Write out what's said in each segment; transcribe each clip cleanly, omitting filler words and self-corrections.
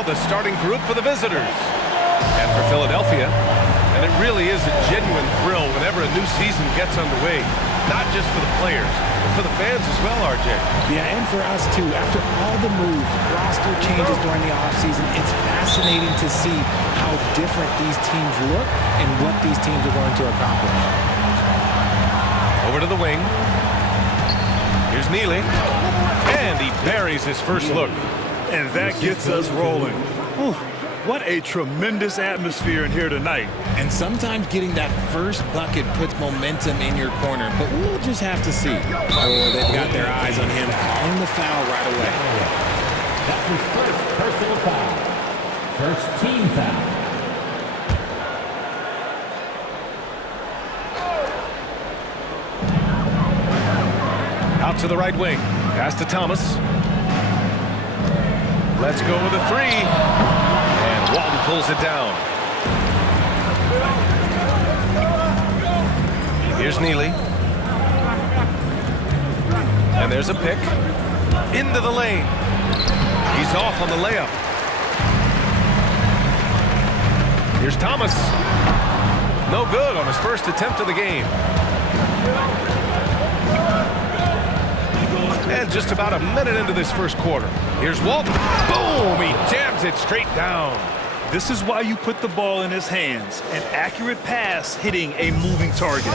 now the starting group for the visitors. And for Philadelphia, and it really is a genuine thrill whenever a new season gets underway, not just for the players, but for the fans as well, RJ. Yeah, and for us too. After all the moves, roster changes during the offseason, it's fascinating to see how different these teams look and what these teams are going to accomplish. Over to the wing. Here's Neely. And he buries his first look. And that gets us rolling. Whew. What a tremendous atmosphere in here tonight. And sometimes getting that first bucket puts momentum in your corner, but we'll just have to see. Oh, they've got their eyes on him, calling the foul right away. That's his first personal foul. First team foul. Out to the right wing. Pass to Thomas. Let's go with a three. And Walton pulls it down. Here's Neely. And there's a pick. Into the lane. He's off on the layup. Here's Thomas. No good on his first attempt of the game. And just about a minute into this first quarter. Here's Walton. Boom! He jams it straight down. This is why you put the ball in his hands. An accurate pass hitting a moving target.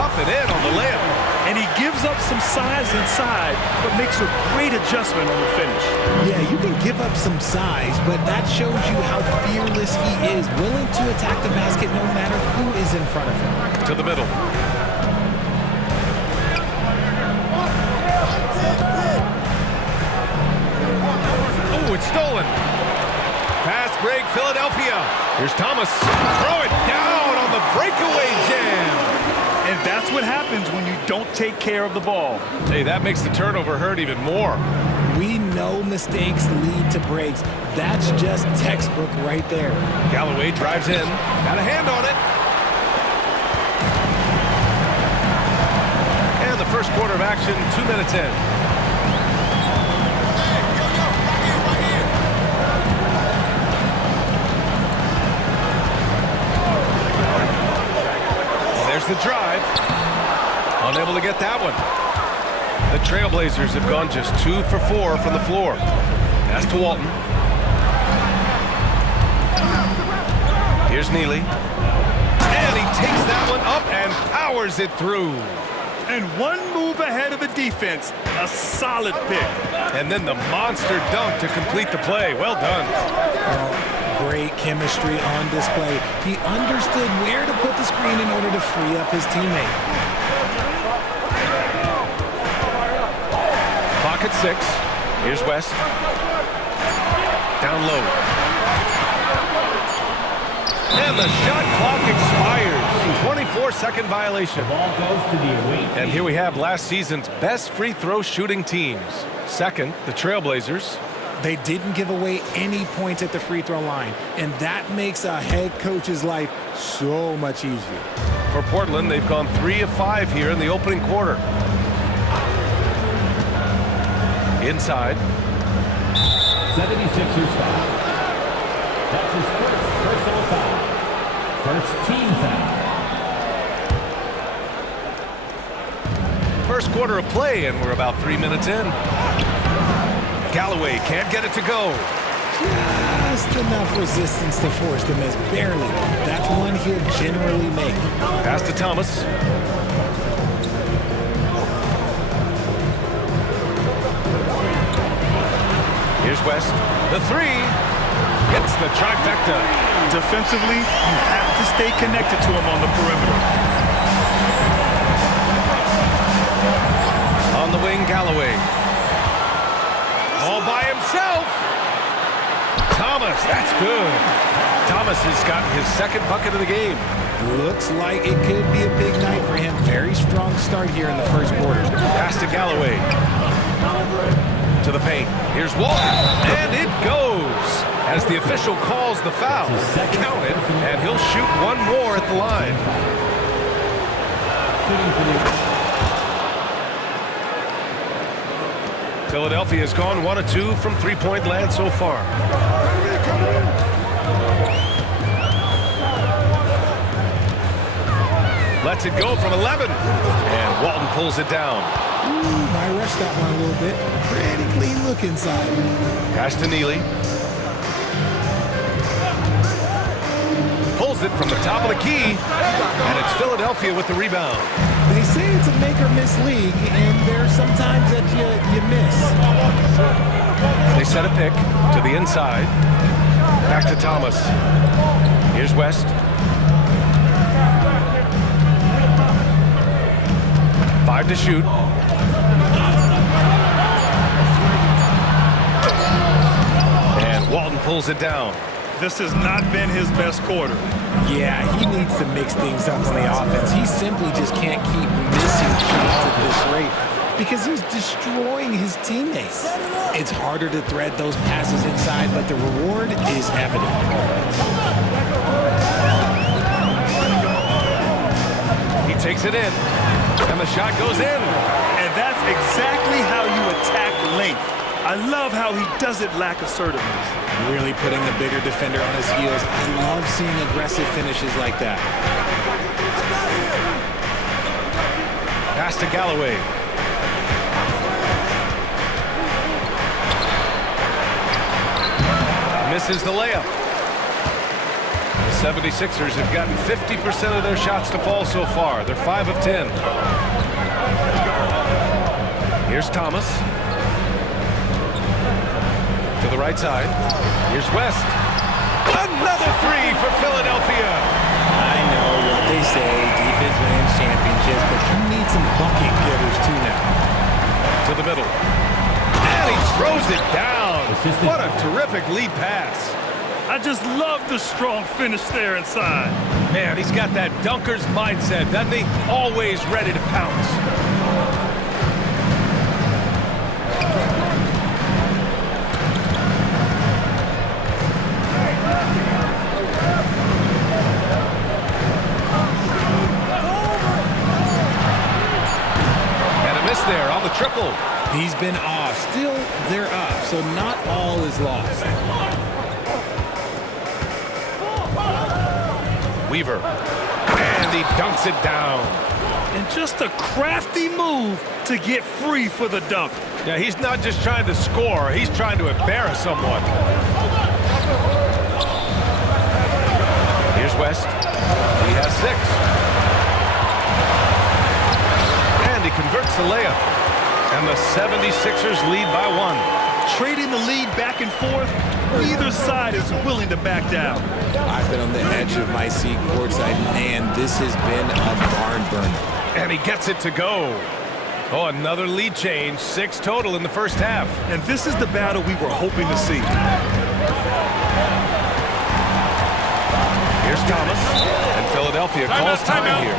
Up and in on the layup. And he gives up some size inside, but makes a great adjustment on the finish. Yeah, you can give up some size, but that shows you how fearless he is, willing to attack the basket no matter who is in front of him. To the middle. Oh, it's stolen. Fast break, Philadelphia. Here's Thomas. Throw it down on the breakaway jam. And that's what happens when you don't take care of the ball. Hey, that makes the turnover hurt even more. We know mistakes lead to breaks. That's just textbook right there. Galloway drives in. Got a hand on it. And the first quarter of action, 2 minutes in. There's the drive. Unable to get that one. The Trailblazers have gone just 2 for 4 from the floor. Pass to Walton. Here's Neely. And he takes that one up and powers it through. And one move ahead of the defense. A solid pick. And then the monster dunk to complete the play. Well done. Great chemistry on display. He understood where to put the screen in order to free up his teammate. Clock at 6. Here's West. Down low. And the shot clock expires. 24-second violation. The ball goes to the away team. And here we have last season's best free throw shooting teams. Second, the Trailblazers. They didn't give away any points at the free throw line, and that makes a head coach's life so much easier. For Portland, they've gone 3 of 5 here in the opening quarter. Inside. 76ers foul. That's his first personal foul. First team foul. First quarter of play, and we're about 3 minutes in. Galloway can't get it to go. Just enough resistance to force the miss, barely. That's one he'll generally make. Pass to Thomas. Here's West. The three. Hits the trifecta. Defensively, you have to stay connected to him on the perimeter. On the wing, Galloway. All by himself. Thomas, that's good. Thomas has gotten his second bucket of the game. Looks like it could be a big night for him. Very strong start here in the first quarter. Pass to Galloway. To the paint. Here's Walton. And it goes. As the official calls the foul. Count it, and he'll shoot one more at the line. Philadelphia has gone 1 of 2 from three-point land so far. Lets it go from 11. And Walton pulls it down. Ooh, might rush that one a little bit. Pretty clean look inside. Pass to Neely. Pulls it from the top of the key. And it's Philadelphia with the rebound. They say it's a make-or-miss league, and there's sometimes that you miss. They set a pick to the inside. Back to Thomas. Here's West. 5 to shoot. And Walton pulls it down. This has not been his best quarter. Yeah, he needs to mix things up on the offense. He simply just can't keep missing shots at this rate because he's destroying his teammates. It's harder to thread those passes inside, but the reward is evident. He takes it in, and the shot goes in. And that's exactly how you attack length. I love how he doesn't lack assertiveness. Really putting the bigger defender on his heels. I love seeing aggressive finishes like that. Pass to Galloway. Misses the layup. The 76ers have gotten 50% of their shots to fall so far. They're 5 of 10. Here's Thomas. To the right side. Here's West. Another three for Philadelphia. I know what they say, defense wins championships, but you need some bucket getters too now. To the middle. And he throws it down. What a terrific lead pass. I just love the strong finish there inside. Man, he's got that dunker's mindset, doesn't he? Always ready to pounce. And a miss there on the triple. He's been off. Still, they're up, so not all is lost. Weaver. And he dunks it down. And just a crafty move to get free for the dunk. Yeah, he's not just trying to score. He's trying to embarrass someone. Here's West. He has 6. And he converts the layup. And the 76ers lead by 1. Trading the lead back and forth, neither side is willing to back down. I've been on the edge of my seat courtside. Man, this has been a barn burner. And he gets it to go. Oh, another lead change. 6 total in the first half. And this is the battle we were hoping to see. Here's Thomas. And Philadelphia calls time here.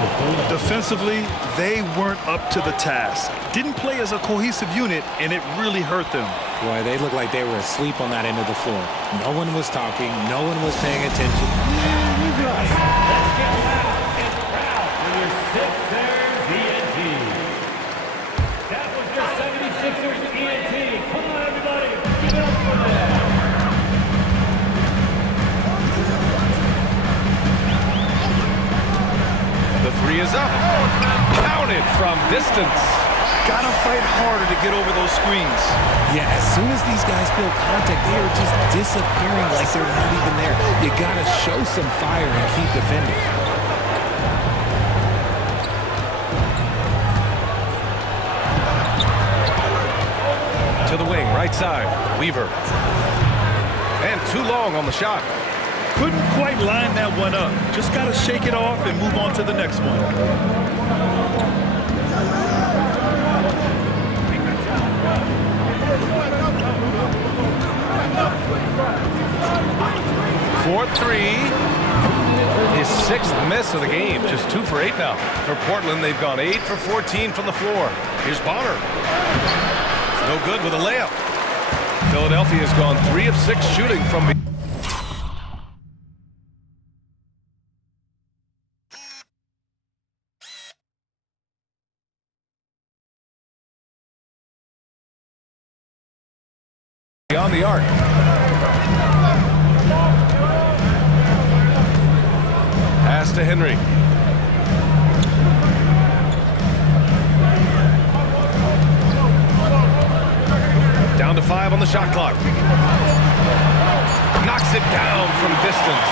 Defensively, they weren't up to the task. Didn't play as a cohesive unit, and it really hurt them. Boy, they looked like they were asleep on that end of the floor. No one was talking. No one was paying attention. Yeah, it was rough. Let's get loud and proud for your Sixers ENT. That was your 76ers ENT. Come on, everybody. Give it up for them. The 3 is up. Counted from distance. Gotta fight harder to get over those screens. Yeah, as soon as these guys feel contact, they are just disappearing like they're not even there. You gotta show some fire and keep defending. To the wing, right side. Weaver. And too long on the shot. Couldn't quite line that one up. Just gotta shake it off and move on to the next one. 4-3. His 6th miss of the game. Just 2 for 8 now. For Portland, they've gone 8 for 14 from the floor. Here's Bonner. No good with a layup. Philadelphia has gone 3 of 6 shooting from the beyond the arc. Pass to Henry. Down to 5 on the shot clock. Knocks it down from distance.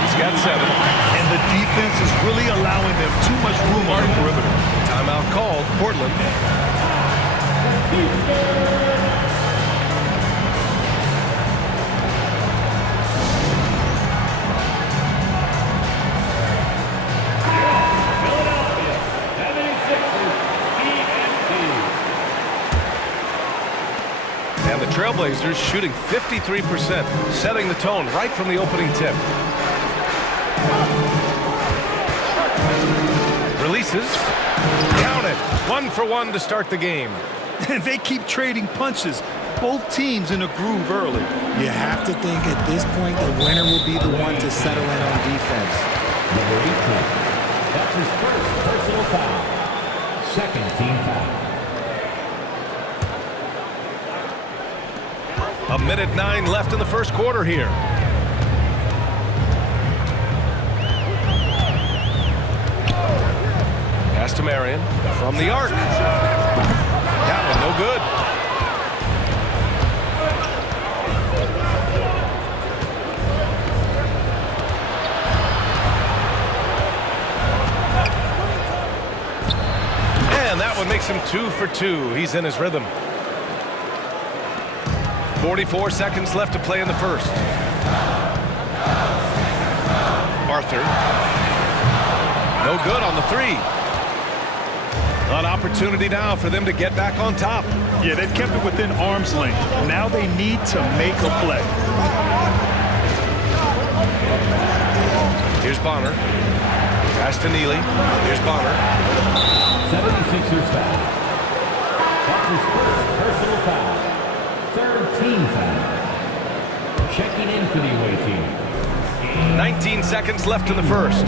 He's got 7. And the defense is really allowing them too much room on the perimeter. Timeout called, Portland. Philadelphia 76ers ENT. And the Trailblazers shooting 53%, setting the tone right from the opening tip. Releases. Count it. 1 for 1 to start the game. And they keep trading punches. Both teams in a groove early. You have to think at this point the winner will be the one to settle in on defense. Number 18. That's his first personal foul. Second team foul. 1:09 left in the first quarter here. Pass to Marion from the arc. That one no good. And that one makes him 2 for 2. He's in his rhythm. 44 seconds left to play in the first. Arthur. No good on the 3. An opportunity now for them to get back on top. Yeah, they've kept it within arm's length. Now they need to make a play. Here's Bonner. Pass to Neely. Here's Bonner. 76ers foul. That's his first personal foul. Third team foul. Checking in for the away team. 19 seconds left in the first.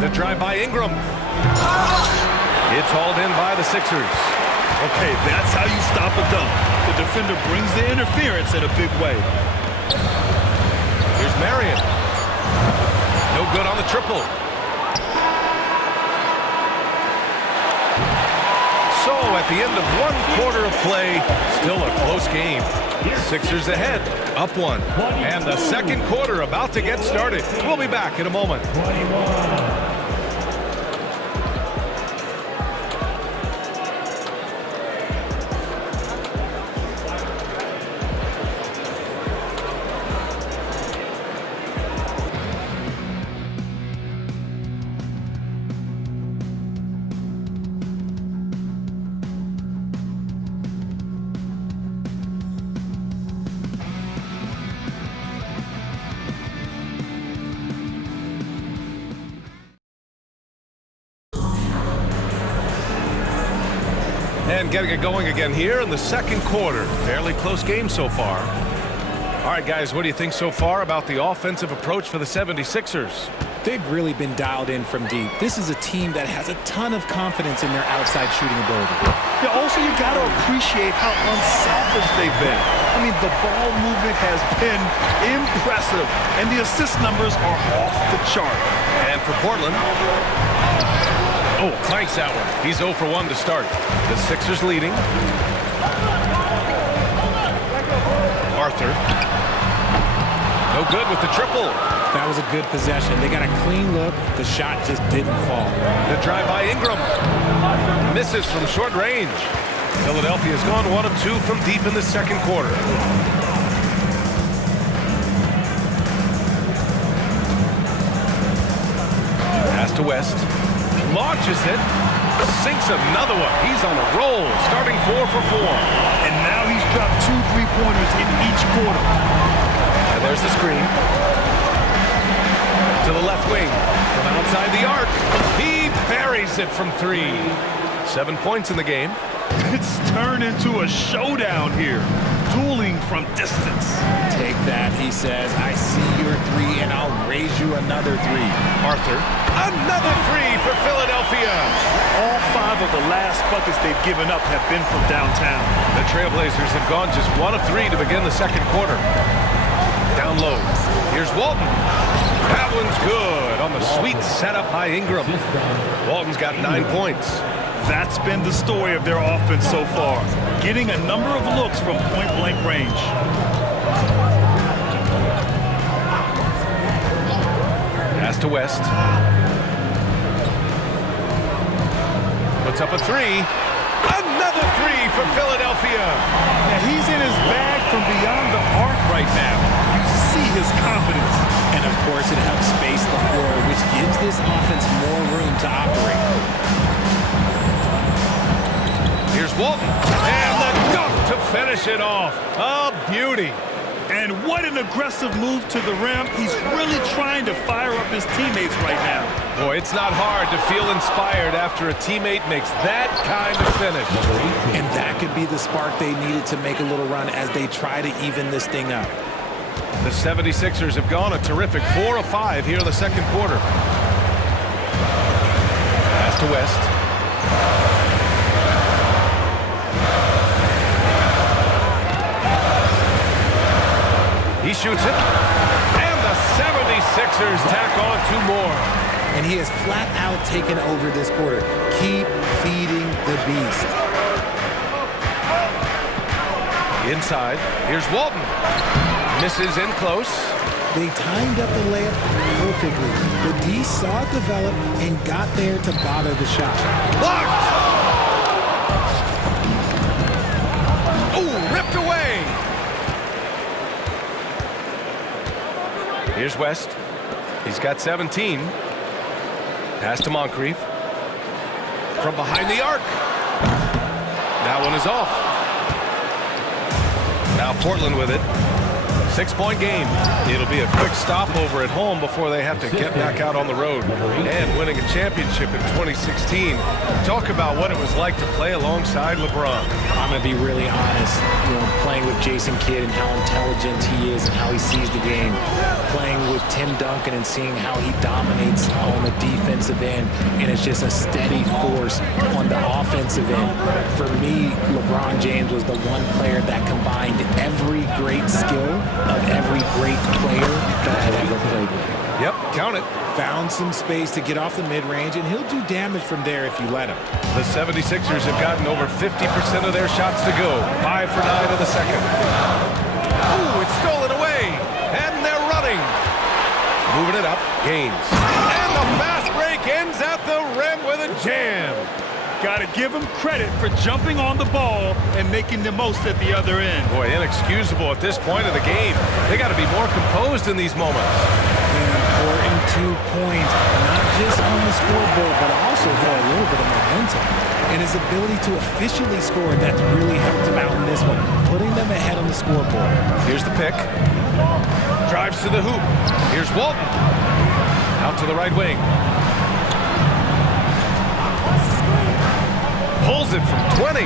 The drive by Ingram. It's hauled in by the Sixers. Okay, that's how you stop a dunk. The defender brings the interference in a big way. Here's Marion. No good on the triple. So at the end of 1 quarter of play, still a close game. Sixers ahead, up 1. And the second quarter about to get started. We'll be back in a moment. 21. And getting it going again here in the second quarter. Fairly close game so far. All right, guys, what do you think so far about the offensive approach for the 76ers? They've really been dialed in from deep. This is a team that has a ton of confidence in their outside shooting ability. Yeah, also, you got to appreciate how unselfish they've been. I mean, the ball movement has been impressive, and the assist numbers are off the chart. And for Portland, oh, clanks that one. He's 0 for 1 to start. The Sixers leading. Arthur. No good with the triple. That was a good possession. They got a clean look. The shot just didn't fall. The drive by Ingram. Misses from short range. Philadelphia's gone 1 of 2 from deep in the second quarter. Pass to West. Launches it. Sinks another one. He's on a roll. Starting 4 for 4. And now he's dropped 2 3-pointers in each quarter. And there's the screen. To the left wing. From outside the arc. He buries it from 3. 7 points in the game. It's turned into a showdown here. Dueling from distance. Take that, he says. I see your 3, and I'll raise you another 3. Arthur. Another 3 for Philadelphia. All 5 5 of the last buckets they've given up have been from downtown. The Trailblazers have gone just 1 of 3 to begin the second quarter. Down low. Here's Walton. That one's good on the sweet setup by Ingram. Walton's got 9 points. That's been the story of their offense so far, getting a number of looks from point-blank range. Pass to West. Puts up a 3. Another 3 for Philadelphia. Now he's in his bag from beyond the arc right now. You see his confidence. And of course, it helps space the floor, which gives this offense more room to operate. Here's Walton. And the dunk to finish it off. A beauty. And what an aggressive move to the rim. He's really trying to fire up his teammates right now. Boy, it's not hard to feel inspired after a teammate makes that kind of finish. And that could be the spark they needed to make a little run as they try to even this thing up. The 76ers have gone a terrific 4 of 5 here in the second quarter. Pass to West. He shoots it. And the 76ers tack on 2 more. And he has flat out taken over this quarter. Keep feeding the beast. Inside, here's Walton. Misses in close. They timed up the layup perfectly. The D saw it develop and got there to bother the shot. Blocked! Oh, ripped away! Here's West. He's got 17. Pass to Moncrief. From behind the arc. That one is off. Now Portland with it. 6-point game. It'll be a quick stopover at home before they have to get back out on the road. And winning a championship in 2016. Talk about what it was like to play alongside LeBron. I'm going to be really honest. Playing with Jason Kidd and how intelligent he is and how he sees the game. Playing with Tim Duncan and seeing how he dominates on the defensive end. And it's just a steady force on the offensive end. For me, LeBron James was the one player that combined every great skill of every great player that I've ever played with. Yep, count it. Found some space to get off the mid-range, and he'll do damage from there if you let him. The 76ers have gotten over 50% of their shots to go. 5 for 9 in the second. Ooh, it's stolen away. And they're running. Moving it up, Gaines. And the fast break ends at the rim with a jam. Got to give him credit for jumping on the ball and making the most at the other end. Boy, inexcusable at this point of the game. They got to be more composed in these moments. An important 2 points, not just on the scoreboard, but also for a little bit of momentum. And his ability to efficiently score, that's really helped him out in this one, putting them ahead on the scoreboard. Here's the pick. Drives to the hoop. Here's Walton. Out to the right wing. Pulls it from 20.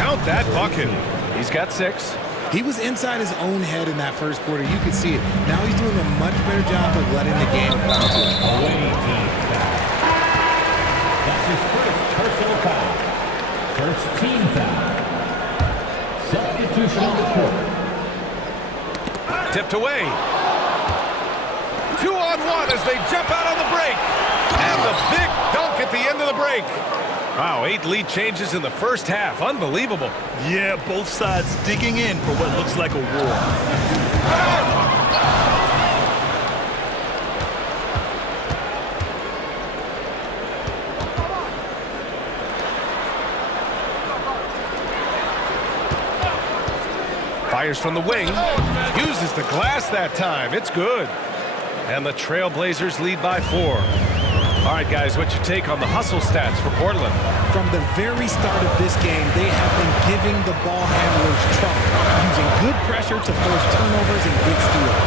Count that bucket. He's got 6. He was inside his own head in that first quarter. You could see it. Now he's doing a much better job of letting the game come to him. Away team foul. That's his first personal foul. First team foul. Substitution on the court. Tipped away. 2-on-1 as they jump out on the break. And the big dunk at the end of the break. Wow, 8 lead changes in the first half. Unbelievable. Yeah, both sides digging in for what looks like a war. Fires from the wing. Uses the glass that time. It's good. And the Trailblazers lead by 4. All right, guys, what's your take on the hustle stats for Portland? From the very start of this game, they have been giving the ball handlers trouble, using good pressure to force turnovers and get steals.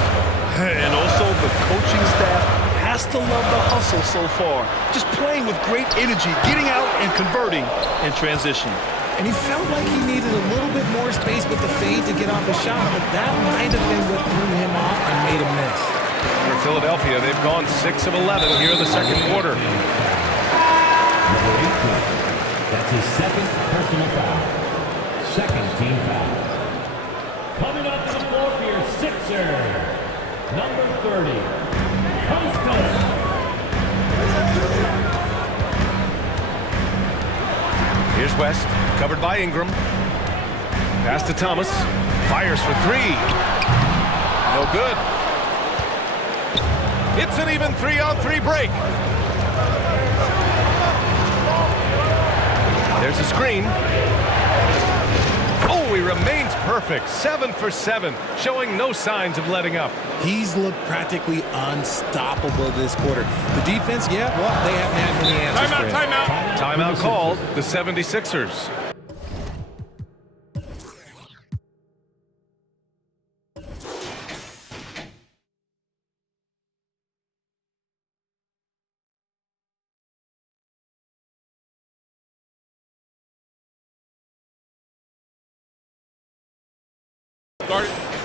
And also, the coaching staff has to love the hustle so far. Just playing with great energy, getting out and converting in transition. And he felt like he needed a little bit more space with the fade to get off a shot, but that might have been what threw him off and made him miss. For Philadelphia, they've gone 6 of 11 here in the second quarter. That's his second personal foul. Second team foul. Coming up to the floor for your Sixer, number 30, Kostas. Here's West, covered by Ingram. Pass to Thomas. Fires for three. No good. It's an even 3-on-3 break. There's a screen. Oh, he remains perfect. 7 for 7, showing no signs of letting up. He's looked practically unstoppable this quarter. The defense, yeah, well, they haven't had many answers for him. Timeout called, the 76ers.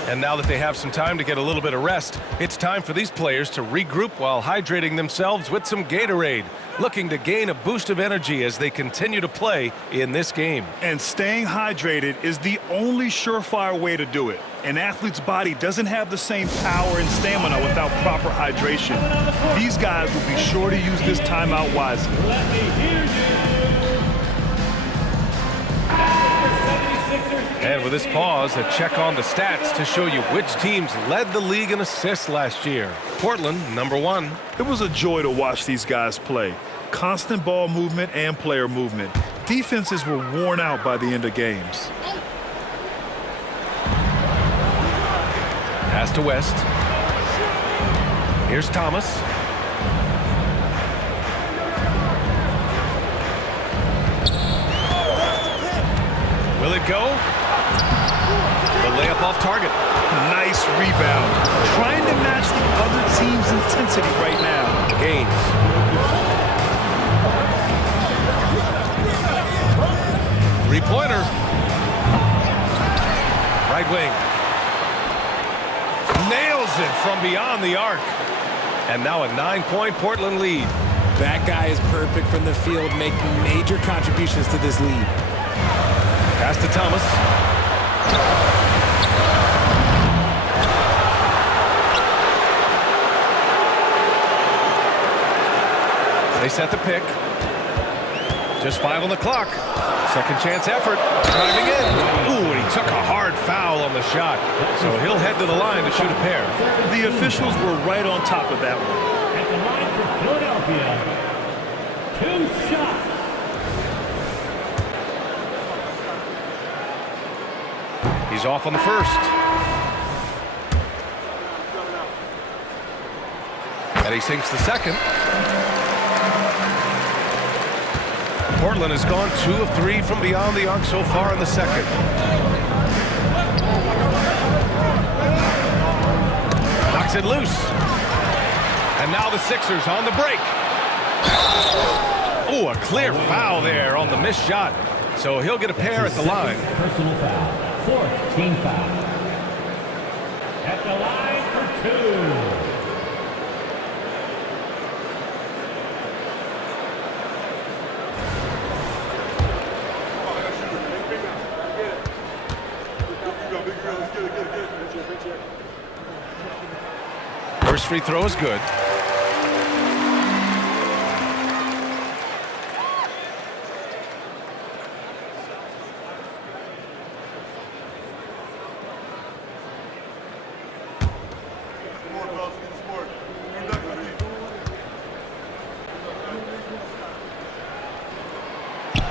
And now that they have some time to get a little bit of rest, it's time for these players to regroup while hydrating themselves with some Gatorade, looking to gain a boost of energy as they continue to play in this game. And staying hydrated is the only surefire way to do it. An athlete's body doesn't have the same power and stamina without proper hydration. These guys will be sure to use this timeout wisely. Let me hear you. And with this pause, a check on the stats to show you which teams led the league in assists last year. Portland, number 1. It was a joy to watch these guys play. Constant ball movement and player movement. Defenses were worn out by the end of games. Pass to West. Here's Thomas. Will it go? The layup off target. Nice rebound. Trying to match the other team's intensity right now. Gaines. Three-pointer. Right wing. Nails it from beyond the arc. And now a 9-point Portland lead. That guy is perfect from the field, making major contributions to this lead. Pass to Thomas. They set the pick. Just 5 on the clock. Second chance effort. Driving in. Ooh, and he took a hard foul on the shot. So he'll head to the line to shoot a pair. The officials were right on top of that one. At the line for Philadelphia, 2 shots. He's off on the first. And he sinks the second. Portland has gone 2 of 3 from beyond the arc so far in the second. Knocks it loose. And now the Sixers on the break. Oh, a clear foul there on the missed shot. So he'll get a pair at the line. Personal foul. 4th team foul. At the line for 2. First free throw is good.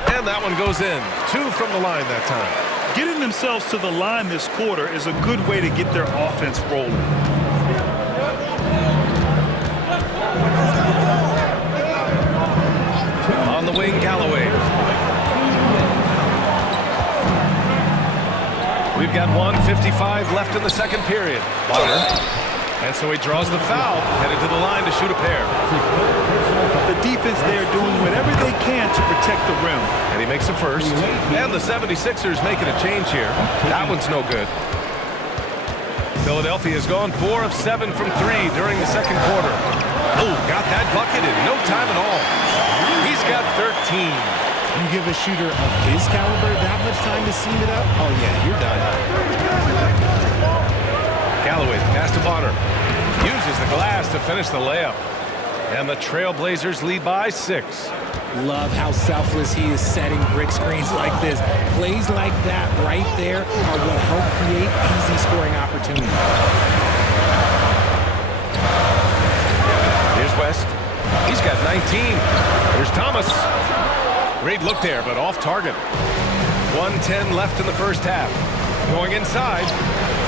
And that one goes in. 2 from the line that time. Getting themselves to the line this quarter is a good way to get their offense rolling. On the wing, Galloway. We've got 1:55 left in the second period. Bonner. And so he draws the foul, headed to the line to shoot a pair. The defense there doing whatever they can to protect the rim. And he makes the first. And the 76ers making a change here. That one's no good. Philadelphia has gone 4 of 7 from 3 during the second quarter. Oh, got that bucket in no time at all. He's got 13. You give a shooter of his caliber that much time to seam it up, oh yeah, you're done. Galloway pass to Bonner. Uses the glass to finish the layup. And the Trailblazers lead by 6. Love how selfless he is setting brick screens like this. Plays like that right there are what help create easy scoring opportunities. Here's West. He's got 19. Here's Thomas. Great look there, but off target. 1:10 left in the first half. Going inside.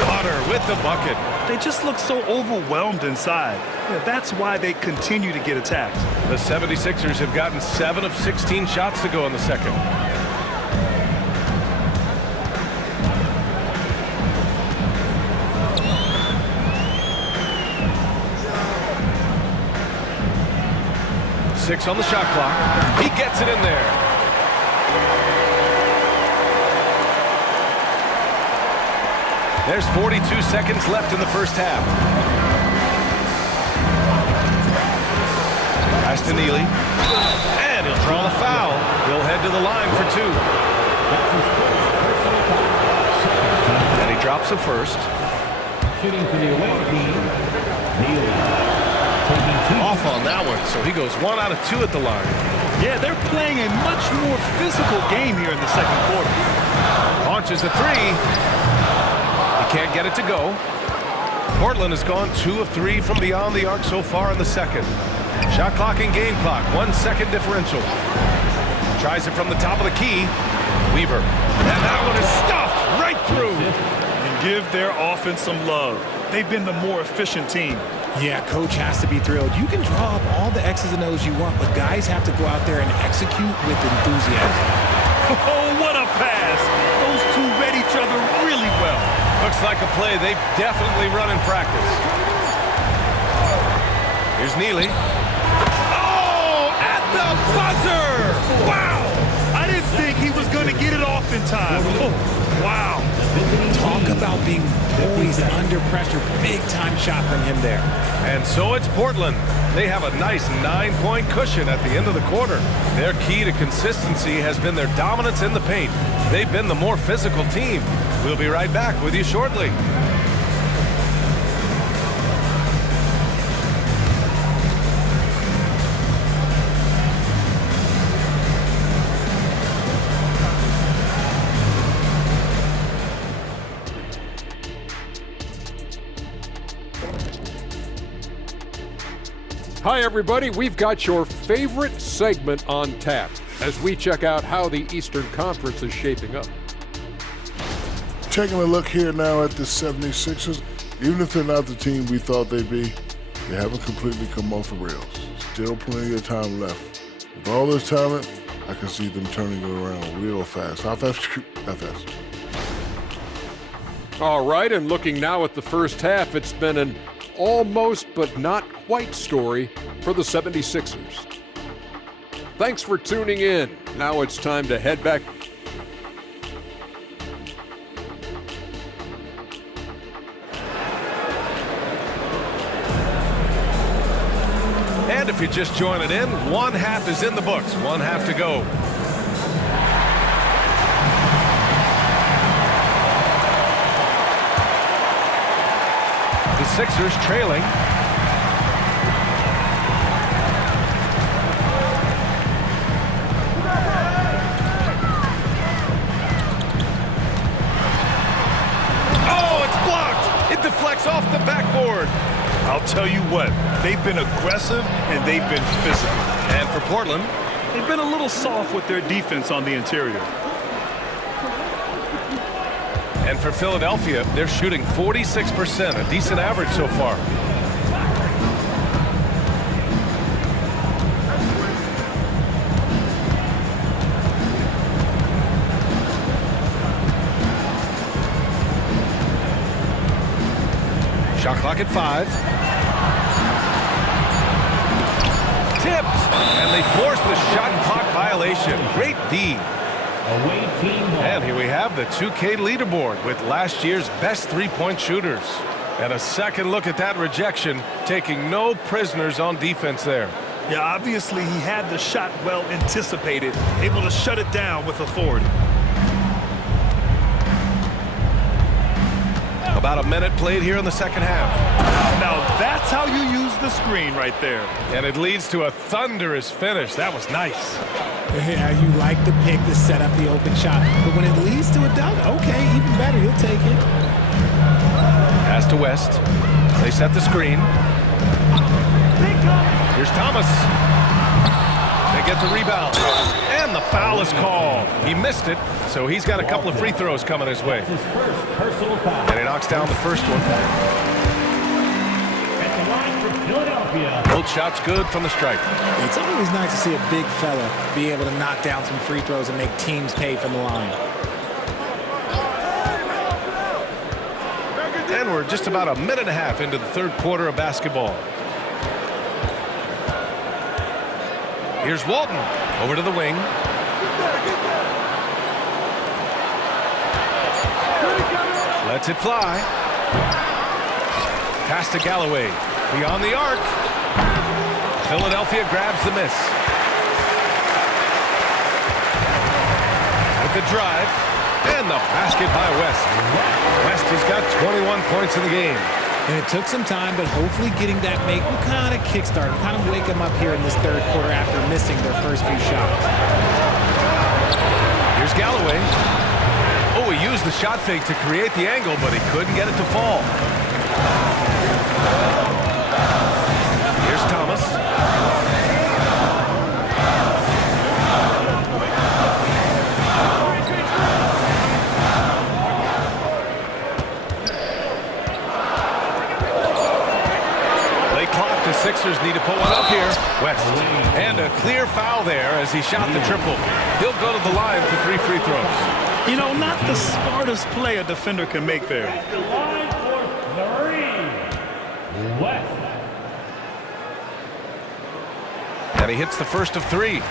Potter with the bucket. They just look so overwhelmed inside. Yeah, that's why they continue to get attacked. The 76ers have gotten 7 of 16 shots to go in the second. Six on the shot clock. He gets it in there. There's 42 seconds left in the first half. Pass to Neely. And he'll draw the foul. He'll head to the line for 2. And he drops it first. Shooting for the away team, Neely. Taking 2. Off on that one, so he goes 1 out of 2 at the line. Yeah, they're playing a much more physical game here in the second quarter. Launches a 3. Can't get it to go. Portland has gone 2 of 3 from beyond the arc so far in the second. Shot clock and game clock, 1 second differential. Tries it from the top of the key. Weaver. And that one is stuffed right through. And give their offense some love. They've been the more efficient team. Yeah, coach has to be thrilled. You can draw up all the X's and O's you want, but guys have to go out there and execute with enthusiasm. Oh, what a pass. Those two read each other really well. Looks like a play they've definitely run in practice. Here's Neely. Oh, at the buzzer! Wow! I didn't think he was going to get it off in time. Oh, wow. Talk about being poised under pressure. Big time shot from him there. And so it's Portland. They have a nice 9-point cushion at the end of the quarter. Their key to consistency has been their dominance in the paint. They've been the more physical team. We'll be right back with you shortly. Hi, everybody. We've got your favorite segment on tap as we check out how the Eastern Conference is shaping up. Taking a look here now at the 76ers, even if they're not the team we thought they'd be, they haven't completely come off the rails. Still plenty of time left. With all this talent, I can see them turning it around real fast. How fast? All right, and looking now at the first half, it's been an almost but not quite story for the 76ers. Thanks for tuning in. Now it's time to head back. And if you're just joining in, 1 half is in the books. 1 half to go. The Sixers trailing. Oh, it's blocked. It deflects off the backboard. I'll tell you what, they've been aggressive and they've been physical. And for Portland, they've been a little soft with their defense on the interior. And for Philadelphia, they're shooting 46%, a decent average so far. Shot clock at 5. Tipped, and they force the shot clock violation. Great D. Away team ball. And here we have the 2K leaderboard with last year's best three-point shooters. And a second look at that rejection, taking no prisoners on defense there. Yeah, obviously he had the shot well anticipated, able to shut it down with authority. About a minute played here in the second half. Now that's how you use the screen right there. And it leads to a thunderous finish. That was nice. Yeah, you like the pick to set up the open shot. But when it leads to a dunk, okay, even better, you'll take it. Pass to West. They set the screen. Here's Thomas. They get the rebound. And the foul is called. He missed it, so he's got a couple of free throws coming his way. His first personal foul. And he knocks down the first one. At the line for Philadelphia. Both shots good from the stripe. It's always nice to see a big fella be able to knock down some free throws and make teams pay from the line. And we're just about a minute and a half into the third quarter of basketball. Here's Walton over to the wing. Lets it fly. Pass to Galloway. Beyond the arc. Philadelphia grabs the miss. With the drive. And the basket by West. West has got 21 points in the game. And it took some time, but hopefully getting that make will kind of kickstart, kind of wake them up here in this third quarter after missing their first few shots. Here's Galloway. Oh, he used the shot fake to create the angle, but he couldn't get it to fall. Here's Thomas. The Sixers need to pull one up here. West. And a clear foul there as he shot the triple. He'll go to the line for 3 free throws. You know, not the smartest play a defender can make there. At the line for 3. West. And he hits the first of 3.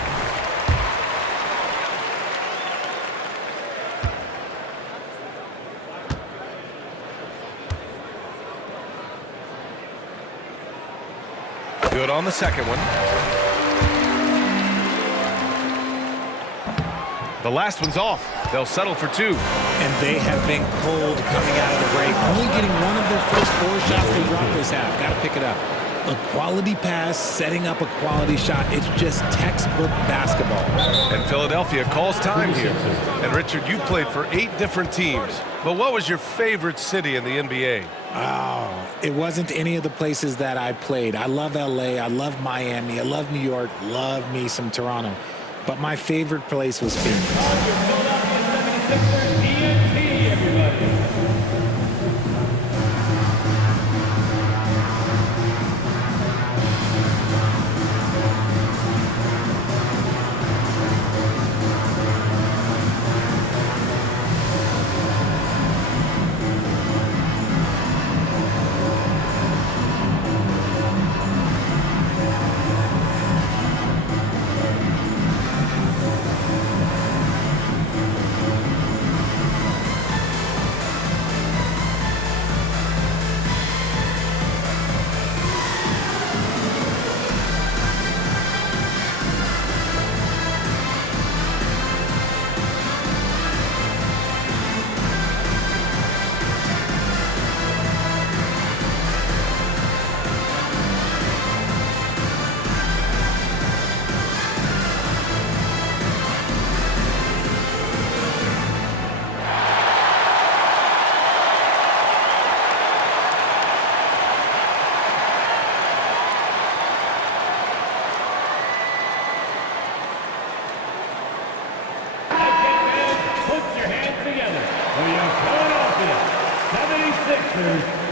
Good on the second one. The last one's off. They'll settle for 2. And they have been cold coming out of the break. Only getting one of their first 4 shots they dropped this half. Got to pick it up. A quality pass, setting up a quality shot. It's just textbook basketball. And Philadelphia calls time here. And Richard, you played for 8 different teams. But what was your favorite city in the NBA? Oh, it wasn't any of the places that I played. I love LA, I love Miami, I love New York, love me some Toronto. But my favorite place was Phoenix.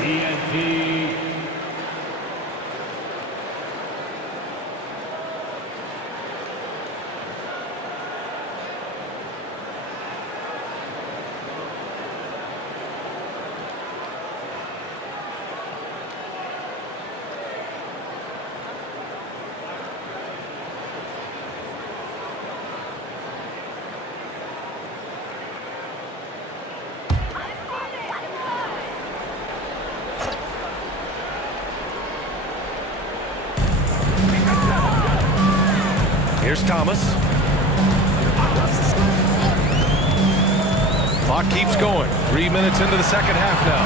ENT. Thomas. Clock keeps going. 3 minutes into the second half now.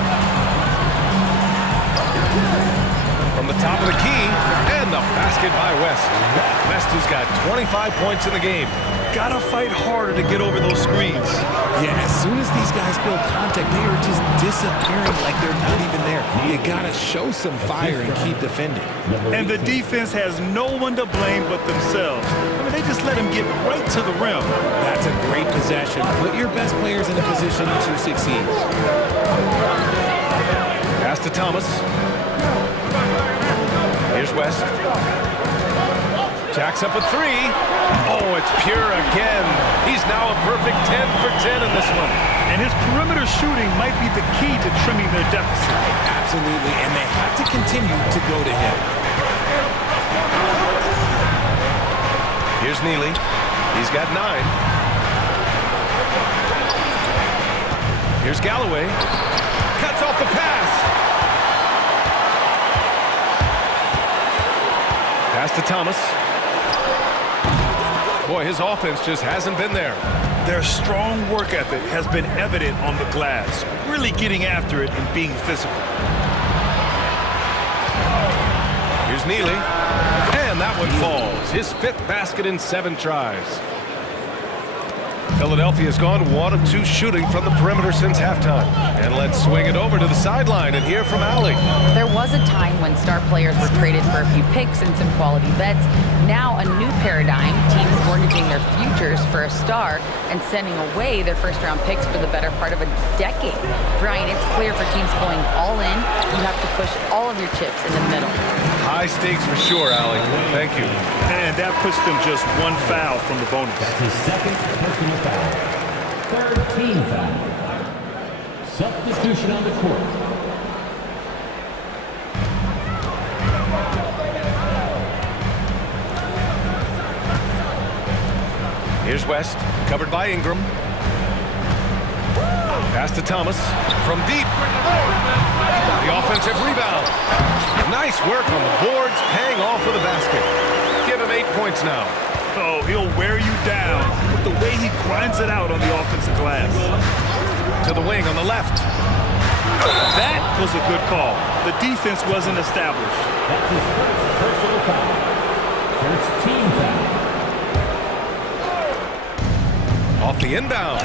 From the top of the key, and the basket by West. West has got 25 points in the game. Gotta fight harder to get over those screens. Yeah, as soon as these guys feel contact, they are just disappearing like they're not even there. You gotta show some fire and keep defending. And the defense has no one to blame but themselves. I mean, they just let him get right to the rim. That's a great possession. Put your best players in a position to succeed. Pass to Thomas. Here's West. Jacks up a three. Oh, it's pure again. He's now a perfect 10 for 10 in this one. And his perimeter shooting might be the key to trimming their deficit. Absolutely, and they have to continue to go to him. Here's Neely. He's got 9. Here's Galloway. Cuts off the pass. Pass to Thomas. Boy, his offense just hasn't been there. Their strong work ethic has been evident on the glass, really getting after it and being physical. Here's Neely. And that one falls. His 5th basket in 7 tries. Philadelphia's gone 1 of 2 shooting from the perimeter since halftime. And let's swing it over to the sideline and hear from Allie. There was a time when star players were traded for a few picks and some quality vets. Now a new paradigm, teams mortgaging their futures for a star and sending away their first-round picks for the better part of a decade. Brian, it's clear for teams going all in, you have to push all of your chips in the middle. High stakes for sure, Allie. Thank you. And that puts them just 1 foul from the bonus. That's his 2nd personal foul. 3rd team foul. Substitution on the court. Here's West, covered by Ingram. Pass to Thomas from deep. The offensive rebound. Nice work on the boards, paying off for the basket. Give him 8 points now. Oh, he'll wear you down with the way he grinds it out on the offensive glass. To the wing on the left. That was a good call. The defense wasn't established. That's his 1st personal foul. 1st team foul. Off the inbound.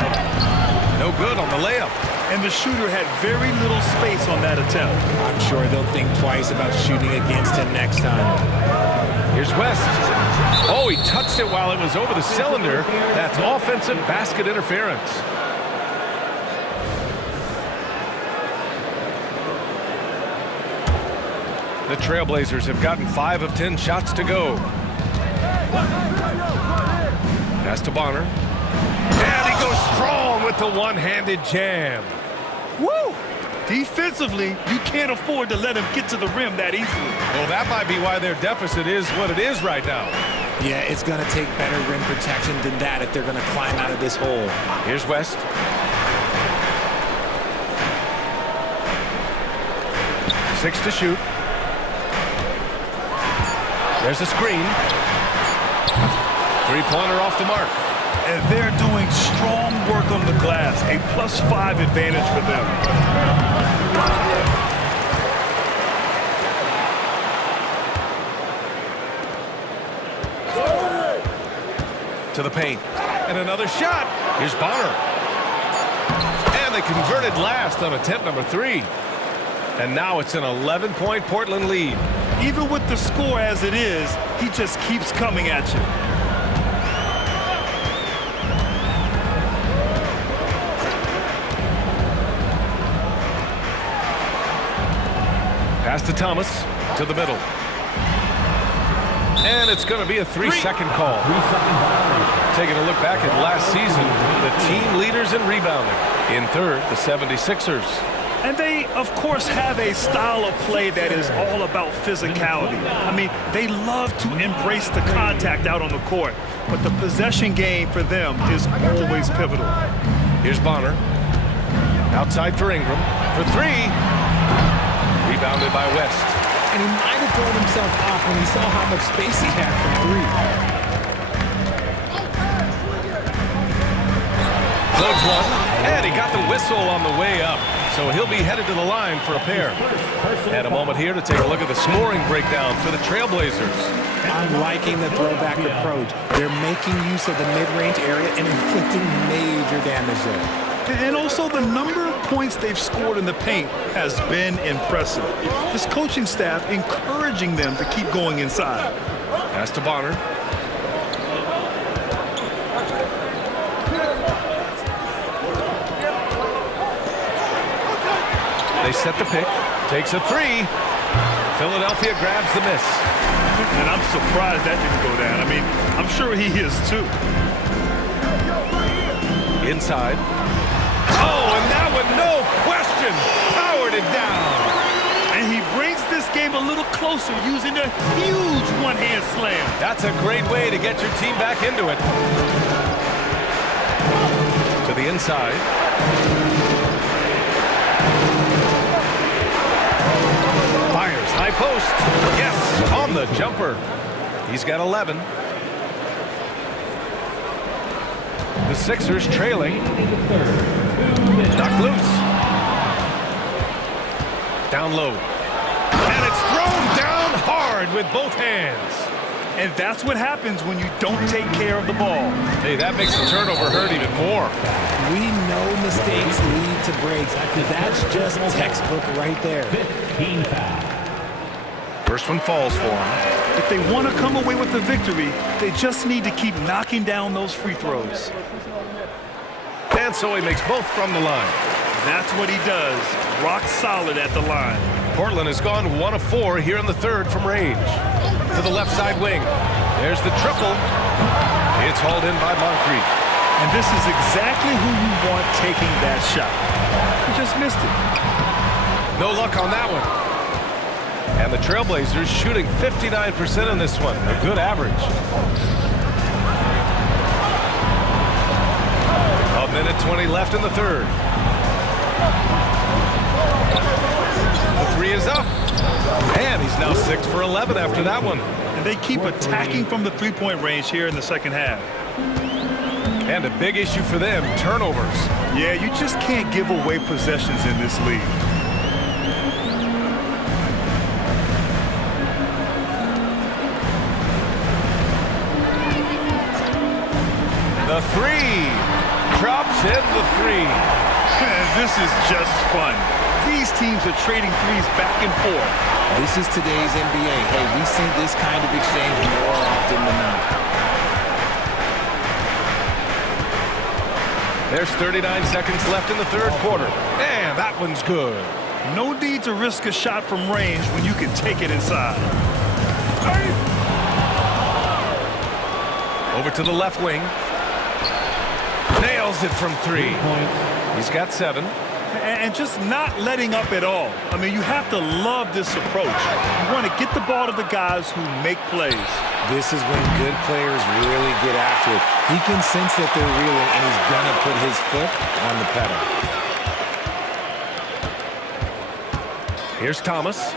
No good on the layup. And the shooter had very little space on that attempt. I'm sure they'll think twice about shooting against him next time. Here's West. Oh, he touched it while it was over the cylinder. That's offensive basket interference. The Trailblazers have gotten 5 of 10 shots to go. Pass to Bonner. And he goes strong with the one-handed jam. Woo! Defensively, you can't afford to let him get to the rim that easily. Well, that might be why their deficit is what it is right now. Yeah, it's going to take better rim protection than that if they're going to climb out of this hole. Here's West. Six to shoot. There's a screen. Three-pointer off the mark. And they're doing strong work on the glass, a +5 advantage for them. To the paint. And another shot. Here's Bonner. And they converted last on attempt number 3. And now it's an 11-point Portland lead. Even with the score as it is, he just keeps coming at you. Pass to Thomas, to the middle. And it's going to be a 3-second call. Taking a look back at last season, the team leaders in rebounding. In third, the 76ers. And they, of course, have a style of play that is all about physicality. I mean, they love to embrace the contact out on the court, but the possession game for them is always pivotal. Here's Bonner. Outside for Ingram. For 3. Rebounded by West. And he might have thrown himself off when he saw how much space he had from 3. Loads one, and he got the whistle on the way up. So he'll be headed to the line for a pair. And a moment here to take a look at the scoring breakdown for the Trailblazers. I'm liking the throwback approach. They're making use of the mid-range area and inflicting major damage there. And also the number of points they've scored in the paint has been impressive. This coaching staff encouraging them to keep going inside. Pass to Bonner. They set the pick. Takes a three. Philadelphia grabs the miss. And I'm surprised that didn't go down. I mean, I'm sure he is too. Inside. Oh, and that one, no question, powered it down. And he brings this game a little closer using a huge one-hand slam. That's a great way to get your team back into it. To the inside. Fires, high post. Yes, on the jumper. He's got 11. The Sixers trailing. Knocked loose. Down low. And it's thrown down hard with both hands. And that's what happens when you don't take care of the ball. Hey, that makes the turnover hurt even more. We know mistakes lead to breaks. That's just textbook right there. 15 foul. First one falls for him. If they want to come away with the victory, they just need to keep knocking down those free throws. And so he makes both from the line. That's what he does. Rock solid at the line. Portland has gone 1 of 4 here in the third from range. To the left side wing. There's the triple. It's hauled in by Moncrief. And this is exactly who you want taking that shot. He just missed it. No luck on that one. And the Trailblazers shooting 59% in this one. A good average. A minute 20 left in the third. The three is up. And he's now 6 for 11 after that one. And they keep attacking from the three-point range here in the second half. And a big issue for them, turnovers. Yeah, you just can't give away possessions in this league. The three. Drops in the three. And this is just fun. These teams are trading threes back and forth. This is today's NBA. Hey, we see this kind of exchange more often than not. There's 39 seconds left in the third quarter. And that one's good. No need to risk a shot from range when you can take it inside. Over to the left wing. Nails it from three. He's got 7. And just not letting up at all. I mean, you have to love this approach. You want to get the ball to the guys who make plays. This is when good players really get after it. He can sense that they're reeling, and he's going to put his foot on the pedal. Here's Thomas.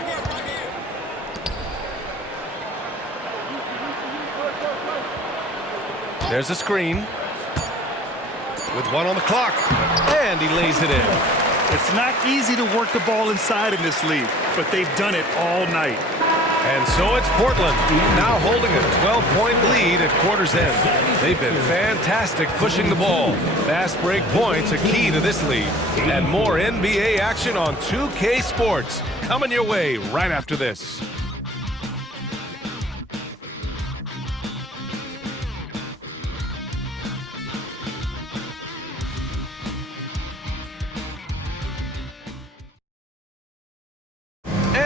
There's a screen. With 1 on the clock. And he lays it in. It's not easy to work the ball inside in this league, but they've done it all night. And so it's Portland, now holding a 12-point lead at quarter's end. They've been fantastic pushing the ball. Fast break points a key to this league. And more NBA action on 2K Sports coming your way right after this.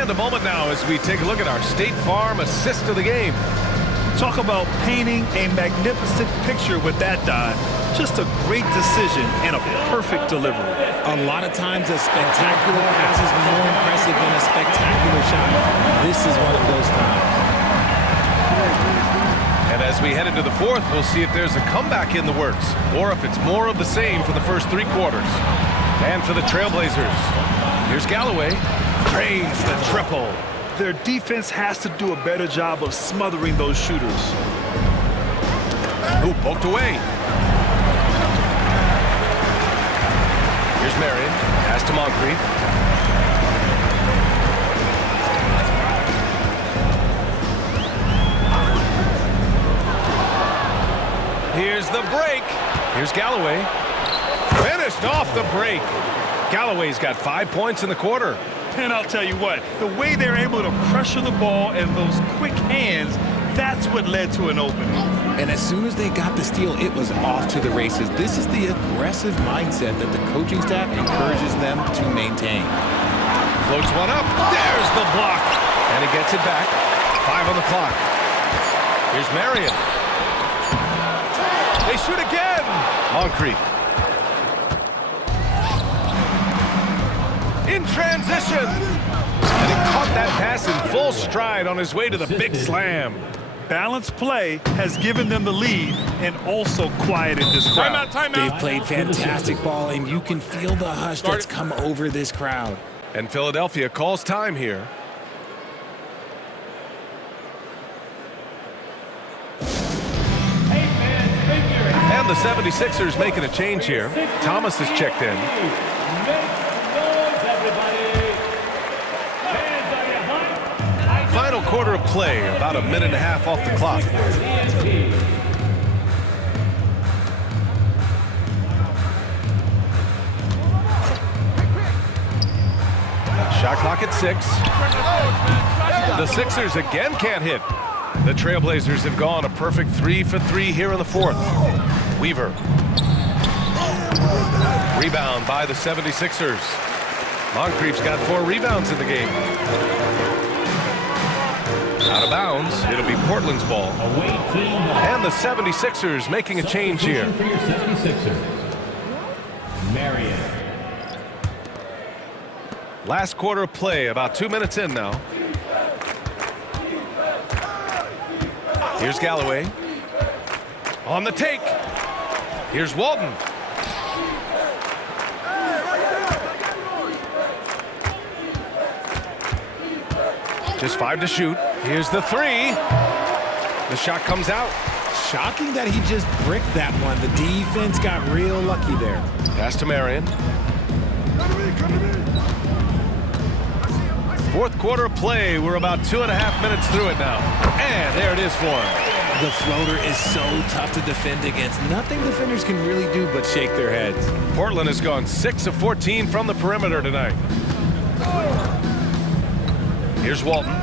And a moment now as we take a look at our State Farm assist of the game. Talk about painting a magnificent picture with that dive. Just a great decision and a perfect delivery. A lot of times a spectacular pass is more impressive than a spectacular shot. This is one of those times. And as we head into the fourth, we'll see if there's a comeback in the works or if it's more of the same for the first 3 quarters. And for the Trailblazers, here's Galloway. Drains the triple. Their defense has to do a better job of smothering those shooters. Ooh, poked away. Here's Marion. Pass to Moncrief. Here's the break. Here's Galloway. Finished off the break. Galloway's got 5 points in the quarter. And I'll tell you what, the way they're able to pressure the ball and those quick hands, that's what led to an opening. And as soon as they got the steal, it was off to the races. This is the aggressive mindset that the coaching staff encourages them to maintain. Floats one up. There's the block. And he gets it back. 5 on the clock. Here's Marion. They shoot again. Moncrief. In transition. And he caught that pass in full stride on his way to the big slam. Balanced play has given them the lead and also quieted this crowd. Timeout. They've played fantastic ball, and you can feel the hush that's come over this crowd. And Philadelphia calls time here. Hey, fans, bring your And the 76ers making a change here. Thomas is checked in. Make some noise, everybody. Fans, are you hot? Final quarter of play, about a minute and a half off the clock. TNT. Shot clock at 6. The Sixers again can't hit. The Trailblazers have gone a perfect 3 for 3 here in the fourth. Weaver. Rebound by the 76ers. Moncrief's got 4 rebounds in the game. Out of bounds. It'll be Portland's ball. Away team ball. And the 76ers making a change here. For your 76ers. Marion. Last quarter of play, about 2 minutes in now. Here's Galloway. On the take. Here's Walton. Just 5 to shoot. Here's the 3. The shot comes out. Shocking that he just bricked that one. The defense got real lucky there. Pass to Marion. Fourth quarter of play. We're about 2.5 minutes through it now. And there it is for him. The floater is so tough to defend against. Nothing defenders can really do but shake their heads. Portland has gone 6 of 14 from the perimeter tonight. Here's Walton.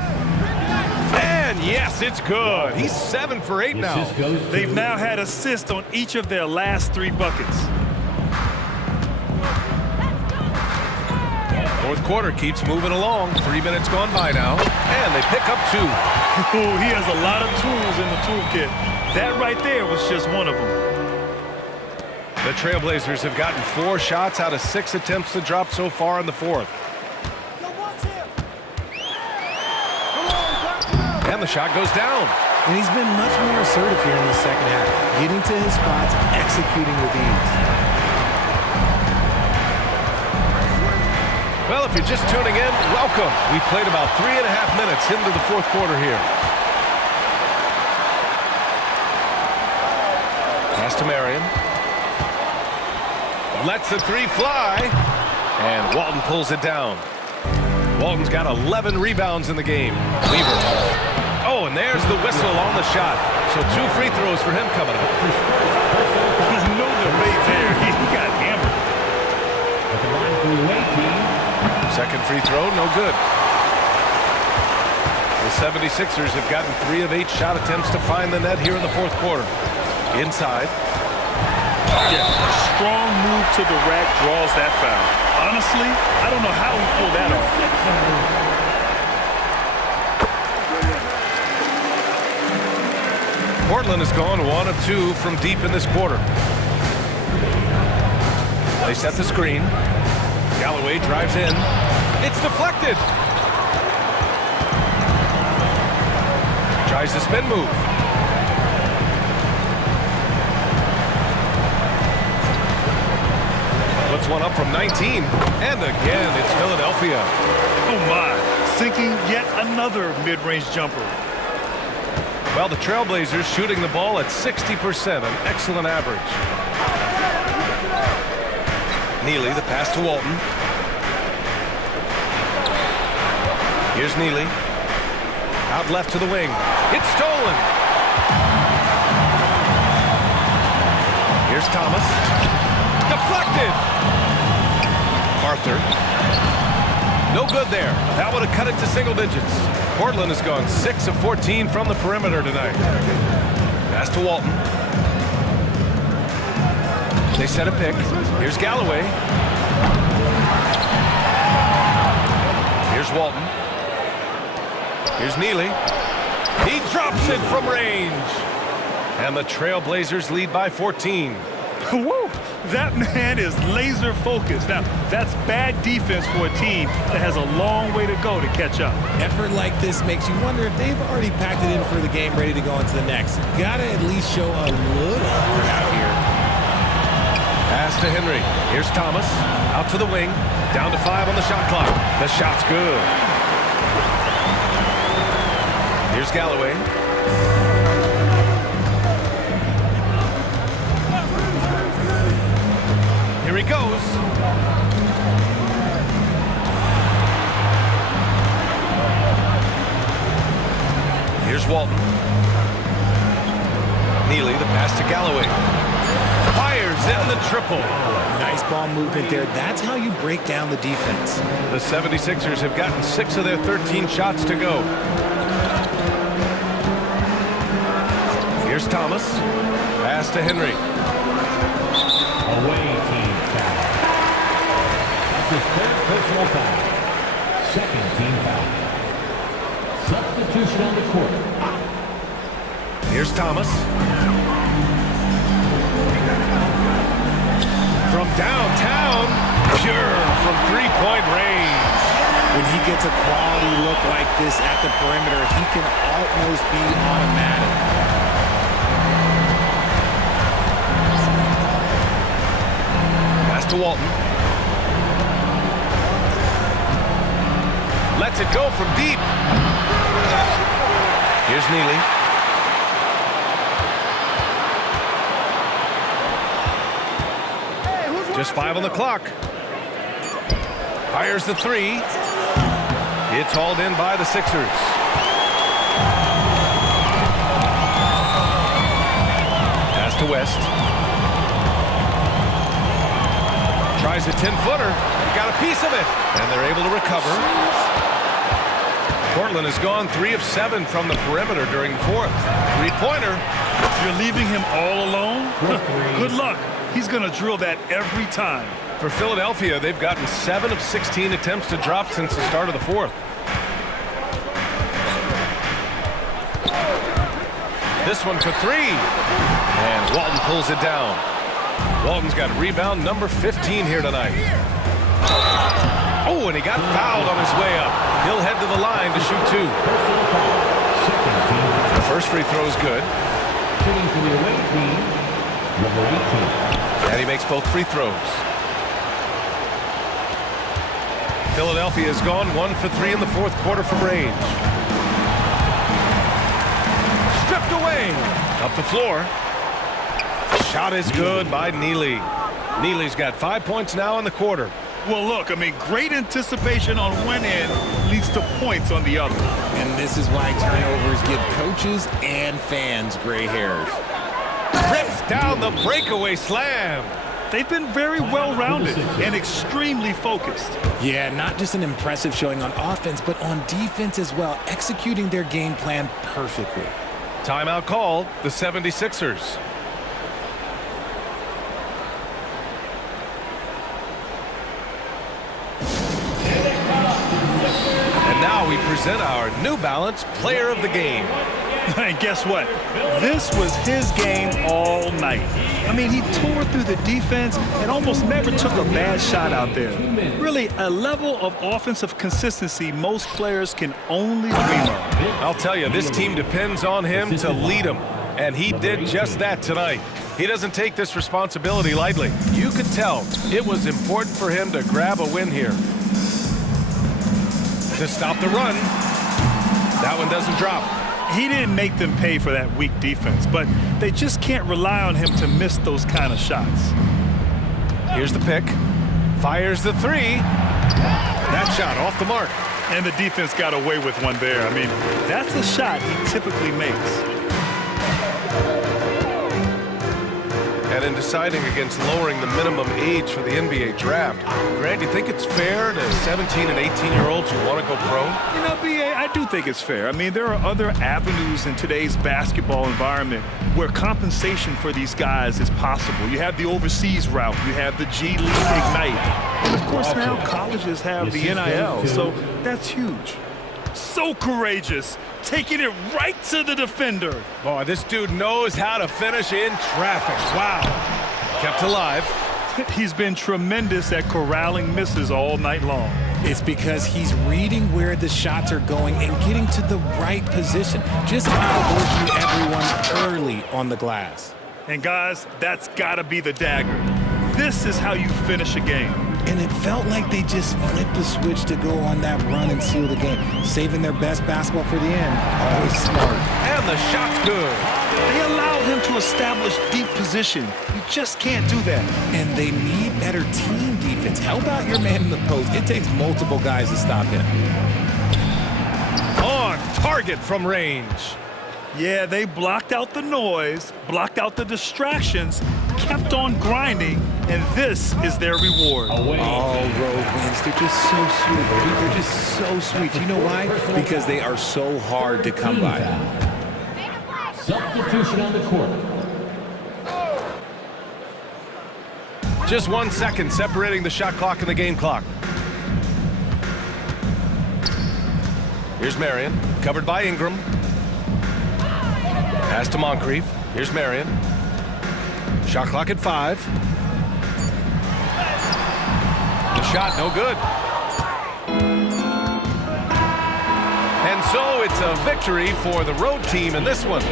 And yes, it's good. He's 7 for 8 now. Assist goes to They've now had assists on each of their last 3 buckets. Fourth quarter keeps moving along. 3 minutes gone by now. And they pick up 2. Oh, he has a lot of tools in the toolkit. That right there was just one of them. The Trailblazers have gotten 4 shots out of 6 attempts to drop so far in the fourth. And the shot goes down. And he's been much more assertive here in the second half, getting to his spots, executing with ease. Well, if you're just tuning in, welcome. We played about 3.5 minutes into the fourth quarter here. Pass to Marion. Lets the 3 fly. And Walton pulls it down. Walton's got 11 rebounds in the game. Weaver. Oh, and there's the whistle on the shot. So 2 free throws for him coming up. There's no debate there. He got hammered. At the line for the away team. Second free throw, no good. The 76ers have gotten 3 of 8 shot attempts to find the net here in the fourth quarter. Inside. Yeah, a strong move to the rack draws that foul. Honestly, I don't know how he pulled that off. Portland has gone 1 of 2 from deep in this quarter. They set the screen. Galloway drives in. It's deflected. Tries the spin move. Puts one up from 19. And again, it's Philadelphia. Oh my, sinking yet another mid-range jumper. Well, the Trailblazers shooting the ball at 60%, an excellent average. Neely, the pass to Walton. Here's Neely. Out left to the wing. It's stolen. Here's Thomas. Deflected. Arthur. No good there. That would have cut it to single digits. Portland has gone 6 of 14 from the perimeter tonight. Pass to Walton. They set a pick. Here's Galloway. Here's Walton. Here's Neely. He drops it from range. And the Trailblazers lead by 14. Woo! That man is laser focused. Now, that's bad defense for a team that has a long way to go to catch up. Effort like this makes you wonder if they've already packed it in for the game, ready to go into the next. Gotta at least show a little effort out here. Pass to Henry. Here's Thomas. Out to the wing. Down to 5 on the shot clock. The shot's good. Here's Galloway. Here he goes. Here's Walton. Neely, the pass to Galloway. Fires in the triple. Nice ball movement there. That's how you break down the defense. The 76ers have gotten 6 of their 13 shots to go. Here's Thomas. Pass to Henry. Away team foul. That's his third personal foul. Second team foul. Substitution on the court. Here's Thomas. From downtown, pure from three-point range. When he gets a quality look like this at the perimeter, he can almost be automatic. Pass to Walton. Lets it go from deep. Here's Neely. Just 5 on the clock. Fires the 3. It's hauled in by the Sixers. Pass to West. Tries a 10-footer. He got a piece of it. And they're able to recover. Portland has gone 3 of 7 from the perimeter during the fourth. Three-pointer. You're leaving him all alone? Good luck. He's going to drill that every time. For Philadelphia, they've gotten 7 of 16 attempts to drop since the start of the fourth. This one for 3. And Walton pulls it down. Walton's got rebound number 15 here tonight. Oh, and he got fouled on his way up. He'll head to the line to shoot 2. The first free throw is good. Shooting for the away team, number 18. And he makes both free throws. Philadelphia has gone 1 for 3 in the fourth quarter from range. Stripped away. Up the floor. Shot is good by Neely. Neely's got 5 points now in the quarter. Well, look, I mean, great anticipation on one end leads to points on the other. And this is why turnovers give coaches and fans gray hairs. Rips down the breakaway slam. They've been very well-rounded and extremely focused. Yeah, not just an impressive showing on offense, but on defense as well, executing their game plan perfectly. Timeout called, the 76ers. And now we present our New Balance Player of the Game. And guess what? This was his game all night. I mean, he tore through the defense and almost never took a bad shot out there. Really, a level of offensive consistency most players can only dream of. I'll tell you, this team depends on him to lead them, and he did just that tonight. He doesn't take this responsibility lightly. You could tell it was important for him to grab a win here. To stop the run. That one doesn't drop. He didn't make them pay for that weak defense, but they just can't rely on him to miss those kind of shots. Here's the pick. Fires the three. That shot off the mark. And the defense got away with one there. I mean, that's a shot he typically makes. And in deciding against lowering the minimum age for the NBA draft, Grant, do you think it's fair to 17 and 18-year-olds who want to go pro? You know, B.A., I do think it's fair. I mean, there are other avenues in today's basketball environment where compensation for these guys is possible. You have the overseas route. You have the G League Ignite. And, of course, now colleges have the NIL, so that's huge. So courageous, taking it right to the defender. Boy, this dude knows how to finish in traffic. Wow. Kept alive. He's been tremendous at corralling misses all night long. It's because he's reading where the shots are going and getting to the right position, just outworking everyone early on the glass. And guys, that's gotta be the dagger. This is how you finish a game. And it felt like they just flipped the switch to go on that run and seal the game, saving their best basketball for the end. Always smart. And the shot's good. They allowed him to establish deep position. You just can't do that. And they need better team defense. Help out your man in the post. It takes multiple guys to stop him. On target from range. Yeah, they blocked out the noise, blocked out the distractions, kept on grinding, and this is their reward. All road wins. They're just so sweet. They're just so sweet. You know why? Because they are so hard to come by. Substitution on the court. Just 1 second separating the shot clock and the game clock. Here's Marion, covered by Ingram. Pass to Moncrief. Here's Marion. Shot clock at 5. The shot, no good. And so it's a victory for the road team in this one.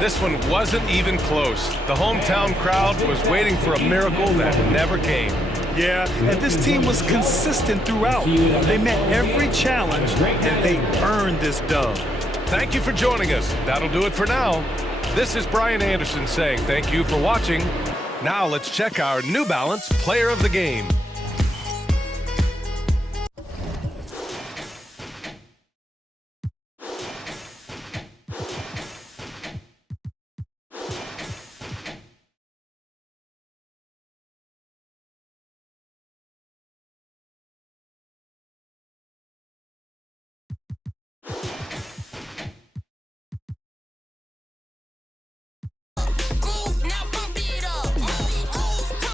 This one wasn't even close. The hometown crowd was waiting for a miracle that never came. Yeah, and this team was consistent throughout. They met every challenge, and they earned this dub. Thank you for joining us. That'll do it for now. This is Brian Anderson saying thank you for watching. Now let's check our New Balance Player of the Game.